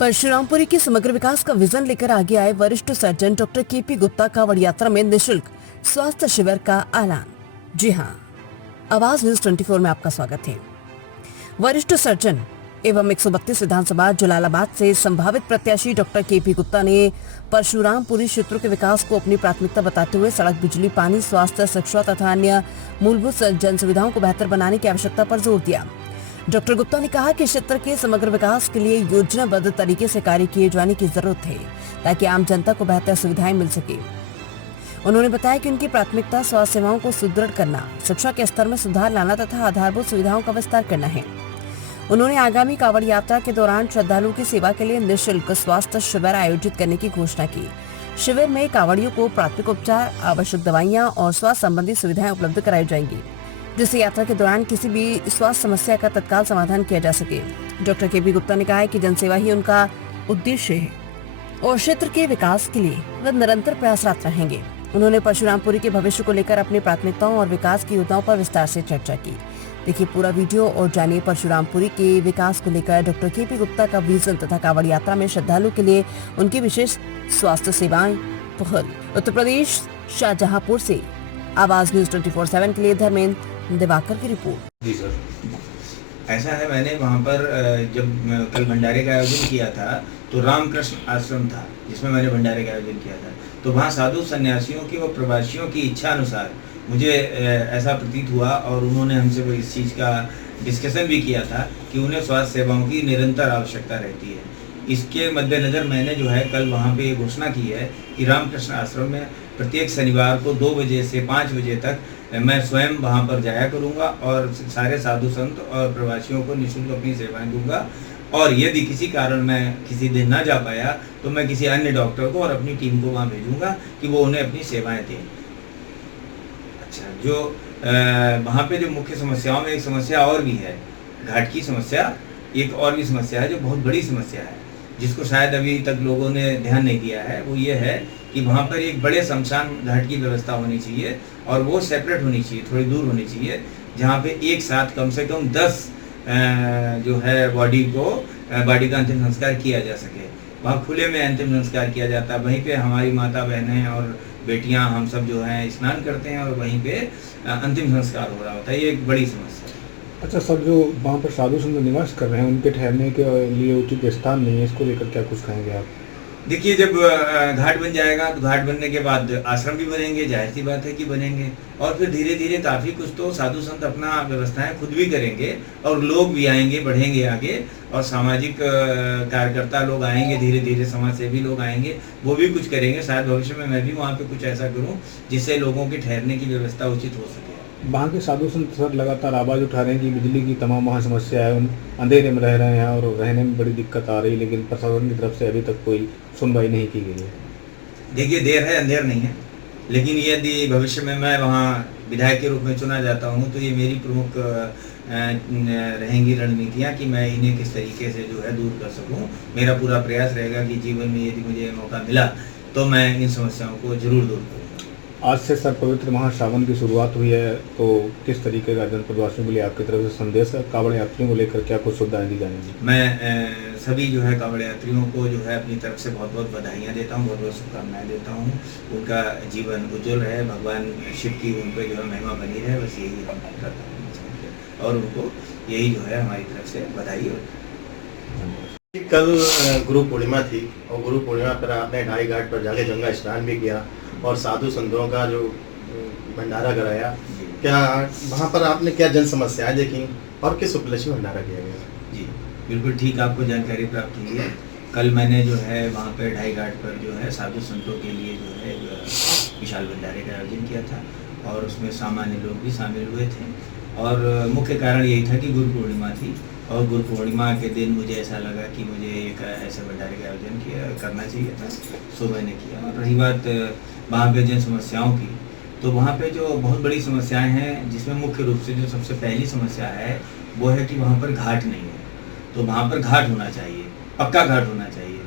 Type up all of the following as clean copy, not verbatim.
परशुरामपुरी के समग्र विकास का विजन लेकर आगे आए वरिष्ठ surgeon doctor KP Gupta Kanwar यात्रा में निशुल्क स्वास्थ्य शिविर का ऐलान। जी हां, आवाज न्यूज 24 में आपका स्वागत है। वरिष्ठ सर्जन एवं 132 विधानसभा जलालाबाद से संभावित प्रत्याशी डॉक्टर केपी गुप्ता ने परशुरामपुरी क्षेत्रों के विकास को अपनी प्राथमिकता बताते हुए सड़क, बिजली, पानी, स्वास्थ्य, शिक्षा तथा अन्य मूलभूत जन सुविधाओं को बेहतर बनाने की आवश्यकता पर जोर दिया। डॉक्टर गुप्ता ने कहा कि क्षेत्र के समग्र विकास के लिए योजनाबद्ध तरीके से कार्य किए जाने की जरूरत है ताकि आम जनता को बेहतर सुविधाएं मिल सके। उन्होंने बताया कि उनकी प्राथमिकता स्वास्थ्य सेवाओं को सुदृढ़ करना, शिक्षा के स्तर में सुधार लाना तथा आधारभूत सुविधाओं का विस्तार करना है। उन्होंने आगामी कांवड़ यात्रा के दौरान श्रद्धालुओं की सेवा के लिए निःशुल्क स्वास्थ्य शिविर आयोजित करने की घोषणा की। शिविर में कांवड़ियों को प्राथमिक उपचार, आवश्यक दवाइयाँ और स्वास्थ्य संबंधी सुविधाएं उपलब्ध कराई जाएंगी, जिससे यात्रा के दौरान किसी भी स्वास्थ्य समस्या का तत्काल समाधान किया जा सके। डॉक्टर केपी गुप्ता ने कहा है कि जनसेवा ही उनका उद्देश्य है और क्षेत्र के विकास के लिए वे निरंतर प्रयासरत रहेंगे। उन्होंने परशुरामपुरी के भविष्य को लेकर अपनी प्राथमिकताओं और विकास की योजनाओं पर विस्तार से चर्चा की। देखिए पूरा वीडियो और जानिए परशुरामपुरी के विकास को लेकर डॉक्टर केपी गुप्ता का विजन तथा कांवड़ यात्रा में श्रद्धालु के लिए उनकी विशेष स्वास्थ्य सेवाएं। पहल उत्तर प्रदेश शाहजहांपुर से आवाज न्यूज 24/7 के लिए धर्मेंद्र दिवाकर की रिपोर्ट। जी सर, ऐसा है, मैंने वहाँ पर जब कल भंडारे का आयोजन किया था तो रामकृष्ण आश्रम था जिसमें मैंने भंडारे का आयोजन किया था। तो वहाँ साधु सन्यासियों की व प्रवासियों की इच्छा अनुसार मुझे ऐसा प्रतीत हुआ और उन्होंने हमसे वो इस चीज़ का डिस्कशन भी किया था कि उन्हें स्वास्थ्य सेवाओं की निरंतर आवश्यकता रहती है। इसके मद्देनज़र मैंने जो है कल वहाँ पे घोषणा की है कि रामकृष्ण आश्रम में प्रत्येक शनिवार को 2 बजे से 5 बजे तक मैं स्वयं वहाँ पर जाया करूँगा और सारे साधु संत और प्रवासियों को निःशुल्क अपनी सेवाएं दूंगा। और यदि किसी कारण मैं किसी दिन ना जा पाया तो मैं किसी अन्य डॉक्टर को और अपनी टीम को वहाँ भेजूँगा कि वो उन्हें अपनी सेवाएं दें। अच्छा, जो वहाँ पे जो मुख्य समस्याओं में एक समस्या और भी है, घाट की समस्या एक और भी समस्या है जो बहुत बड़ी समस्या है, जिसको शायद अभी तक लोगों ने ध्यान नहीं दिया है। वो ये है कि वहाँ पर एक बड़े शमशान घाट की व्यवस्था होनी चाहिए और वो सेपरेट होनी चाहिए, थोड़ी दूर होनी चाहिए, जहाँ पे एक साथ कम से कम 10 जो है बॉडी का अंतिम संस्कार किया जा सके। वहाँ खुले में अंतिम संस्कार किया जाता है, वहीं पे हमारी माता बहनें और बेटियाँ हम सब जो हैं स्नान करते हैं और वहीं पे अंतिम संस्कार हो रहा होता है। ये एक बड़ी समस्या है। अच्छा सर, जो वहाँ पर साधु संत निवास कर रहे हैं उनके ठहरने के लिए उचित स्थान नहीं है, इसको लेकर क्या कुछ कहेंगे आप? देखिए, जब घाट बन जाएगा तो घाट बनने के बाद आश्रम भी बनेंगे, जाहिर सी बात है कि बनेंगे, और फिर धीरे धीरे काफ़ी कुछ तो साधु संत अपना व्यवस्थाएं खुद भी करेंगे और लोग भी आएंगे, बढ़ेंगे आगे, और सामाजिक कार्यकर्ता लोग आएंगे, धीरे धीरे समाज सेवी लोग आएंगे, वो भी कुछ करेंगे। शायद भविष्य में मैं भी वहाँ पे कुछ ऐसा करूँ जिससे लोगों के ठहरने की व्यवस्था उचित हो सके। वहाँ के साधु संत सर लगातार आवाज़ उठा रहे हैं कि बिजली की तमाम वहाँ समस्या है, उन अंधेरे में रह रहे हैं और रहने में बड़ी दिक्कत आ रही है, लेकिन प्रशासन की तरफ से अभी तक कोई सुनवाई नहीं की गई है। देखिए, देर है अंधेर नहीं है, लेकिन यदि भविष्य में मैं वहाँ विधायक के रूप में चुना जाता हूँ तो ये मेरी प्रमुख रहेंगी रणनीतियाँ कि मैं इन्हें किस तरीके से जो है दूर कर सकूँ। मेरा पूरा प्रयास रहेगा कि जीवन में यदि मुझे मौका मिला तो मैं इन समस्याओं को जरूर दूर करूँ। आज से सर पवित्र माह श्रावण की शुरुआत हुई है, तो किस तरीके का जनप्रवासियों के लिए आपकी तरफ से संदेश है? कांवड़ यात्रियों को लेकर क्या कुछ सुविधाएं दी जाएंगी? मैं सभी जो है कांवड़ यात्रियों को जो है अपनी तरफ से बहुत बहुत बधाइयाँ देता हूँ, बहुत बहुत शुभकामनाएं देता हूँ। उनका जीवन उज्जवल रहे, भगवान शिव की उन पर जो है महिमा बनी रहे, बस यही हम करता हूँ और उनको यही जो है हमारी तरफ से बधाई। और कल गुरु पूर्णिमा थी और गुरु पूर्णिमा पर आपने ढाई घाट पर जाके गंगा स्नान भी किया और साधु संतों का जो भंडारा कराया। क्या वहाँ पर आपने क्या जन समस्याएं देखी और किस उपलक्ष्य में भंडारा किया गया? जी बिल्कुल ठीक, आपको जानकारी प्राप्त हुई है। कल मैंने जो है वहाँ पर ढाई घाट पर जो है साधु संतों के लिए जो है विशाल भंडारे का आयोजन किया था और उसमें सामान्य लोग भी शामिल हुए थे। और मुख्य कारण यही था कि गुरु पूर्णिमा थी और गुरु पूर्णिमा के दिन मुझे ऐसा लगा कि मुझे एक ऐसे भंडारे का आयोजन करना चाहिए था, सो मैंने किया। और रही बात वहाँ पे जिन समस्याओं की, तो वहाँ पे जो बहुत बड़ी समस्याएं हैं, जिसमें मुख्य रूप से जो सबसे पहली समस्या है वो है कि वहाँ पर घाट नहीं है। तो वहाँ पर घाट होना चाहिए, पक्का घाट होना चाहिए।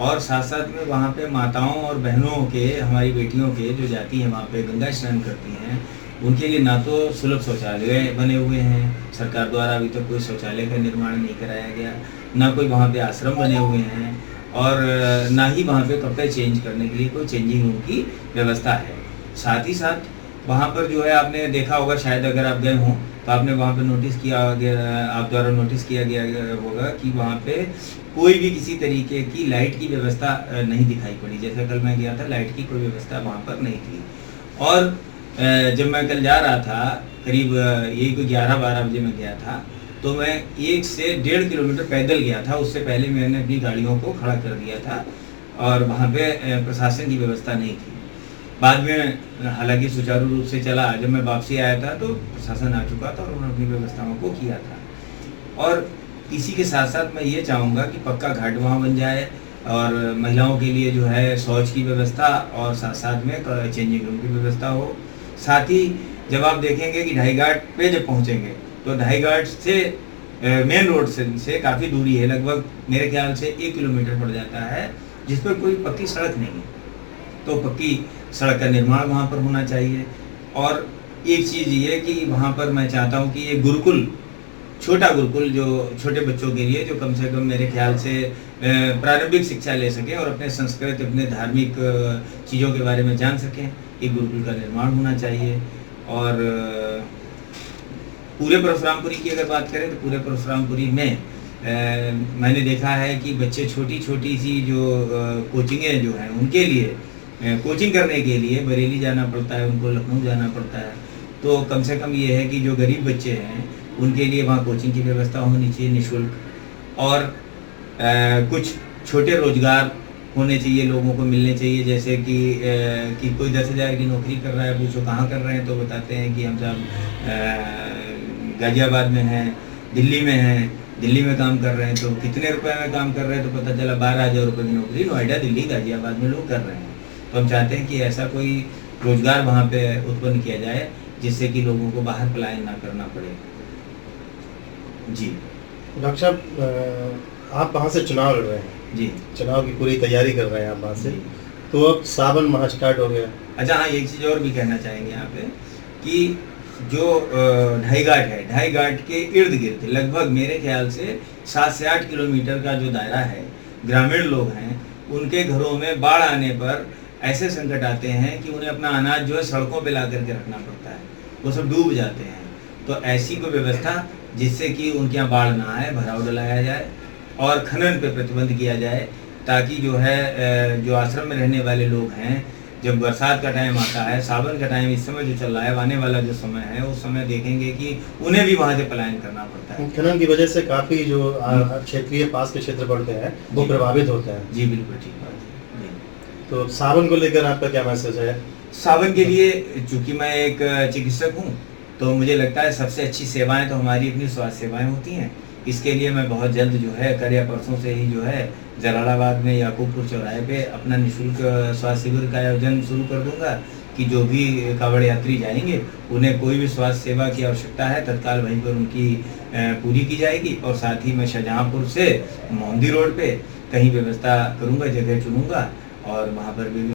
और साथ साथ में वहाँ पे माताओं और बहनों के, हमारी बेटियों के जो जाती हैं वहाँ पे गंगा स्नान करती हैं, उनके लिए ना तो सुलभ शौचालय बने हुए हैं, सरकार द्वारा अभी तक कोई शौचालय का निर्माण नहीं कराया गया, ना कोई वहाँ पे आश्रम बने हुए हैं, और ना ही वहाँ पे कपड़े चेंज करने के लिए कोई चेंजिंग रूम की व्यवस्था है। साथ ही साथ वहाँ पर जो है, आपने देखा होगा शायद, अगर आप गए हों तो आपने वहाँ पे नोटिस किया गया, आप द्वारा नोटिस किया गया होगा कि वहाँ पे कोई भी किसी तरीके की लाइट की व्यवस्था नहीं दिखाई पड़ी। जैसे कल मैं गया था, लाइट की कोई व्यवस्था वहाँ पर नहीं थी। और जब मैं कल जा रहा था, करीब यही कोई 11-12 बजे मैं गया था, तो मैं 1 से 1.5 किलोमीटर पैदल गया था। उससे पहले मैंने अपनी गाड़ियों को खड़ा कर दिया था, और वहाँ पे प्रशासन की व्यवस्था नहीं थी। बाद में हालांकि सुचारू रूप से चला। जब मैं वापसी आया था तो प्रशासन आ चुका था और उन्होंने अपनी व्यवस्थाओं को किया था। और इसी के साथ साथ मैं ये चाहूँगा कि पक्का घाट वहाँ बन जाए, और महिलाओं के लिए जो है शौच की व्यवस्था, और साथ साथ में चेंजिंग रूम की व्यवस्था हो। साथ ही जब आप देखेंगे कि ढाई घाट पे जब पहुँचेंगे तो ढाई घाट से मेन रोड से काफ़ी दूरी है, लगभग मेरे ख्याल से 1 किलोमीटर पड़ जाता है, जिस पर कोई पक्की सड़क नहीं है। तो पक्की सड़क का निर्माण वहाँ पर होना चाहिए। और एक चीज़ ये कि वहाँ पर मैं चाहता हूँ कि ये गुरुकुल, छोटा गुरुकुल जो छोटे बच्चों के लिए, जो कम से कम मेरे ख्याल से प्रारंभिक शिक्षा ले सकें और अपने संस्कृत, अपने धार्मिक चीज़ों के बारे में जान सकें, एक गुरुकुल का निर्माण होना चाहिए। और पूरे परशुरामपुरी की अगर बात करें तो पूरे परशुरामपुरी में मैंने देखा है कि बच्चे छोटी छोटी सी जो कोचिंगें जो हैं, उनके लिए कोचिंग करने के लिए बरेली जाना पड़ता है, उनको लखनऊ जाना पड़ता है। तो कम से कम ये है कि जो गरीब बच्चे हैं उनके लिए वहाँ कोचिंग की व्यवस्था होनी चाहिए निःशुल्क। और कुछ छोटे रोजगार होने चाहिए, लोगों को मिलने चाहिए। जैसे कि कोई 10,000 की नौकरी कर रहा है, पूछो कहाँ कर रहे हैं, तो बताते हैं कि हम सब गाजियाबाद में हैं, दिल्ली में हैं, दिल्ली में काम कर रहे हैं। तो कितने रुपए में काम कर रहे हैं, तो पता चला 12,000 रुपये की नौकरी नोएडा, दिल्ली, गाजियाबाद में लोग कर रहे हैं। तो हम चाहते हैं कि ऐसा कोई रोजगार वहाँ पे उत्पन्न किया जाए, जिससे कि लोगों को बाहर पलायन ना करना पड़े। जी डॉक्टर साहब, आप वहाँ से चुनाव लड़ रहे हैं, जी, चुनाव की पूरी तैयारी कर रहे हैं आप वहाँ से, तो अब सावन माह स्टार्ट हो गया। अच्छा हाँ, एक चीज़ और भी कहना चाहेंगे यहाँ पे कि जो ढाई घाट है, ढाई घाट के इर्द गिर्द लगभग मेरे ख्याल से 7 से 8 किलोमीटर का जो दायरा है, ग्रामीण लोग हैं, उनके घरों में बाढ़ आने पर ऐसे संकट आते हैं कि उन्हें अपना अनाज जो है सड़कों पे ला करके रखना पड़ता है, वो सब डूब जाते हैं। तो ऐसी कोई व्यवस्था जिससे कि उनके यहाँ बाढ़ ना आए, भराव डलाया जाए और खनन पे प्रतिबंध किया जाए, ताकि जो है जो आश्रम में रहने वाले लोग हैं, जब बरसात का टाइम आता है, सावन का टाइम इस समय जो चल रहा है, आने वाला जो समय है, उस समय देखेंगे कि उन्हें भी वहाँ से पलायन करना पड़ता है। खनन की वजह से काफ़ी जो क्षेत्रीय पास के क्षेत्र पड़ते हैं वो प्रभावित होते हैं। जी बिल्कुल ठीक बात है। तो सावन को लेकर आपका क्या मैसेज है? सावन के लिए, चूंकि मैं एक चिकित्सक हूँ, तो मुझे लगता है सबसे अच्छी सेवाएं तो हमारी अपनी स्वास्थ्य सेवाएं होती हैं। इसके लिए मैं बहुत जल्द जो है, कल या परसों से ही जो है, जलालाबाद में याकूबपुर चौराहे पे अपना निःशुल्क स्वास्थ्य शिविर का आयोजन शुरू कर दूंगा कि जो भी कांवड़ यात्री जाएंगे, उन्हें कोई भी स्वास्थ्य सेवा की आवश्यकता है, तत्काल वहीं पर उनकी पूरी की जाएगी। और साथ ही मैं शाहजहाँपुर से मोहम्मदी रोड पे कहीं व्यवस्था करूँगा, जगह चुनूँगा और वहाँ पर भी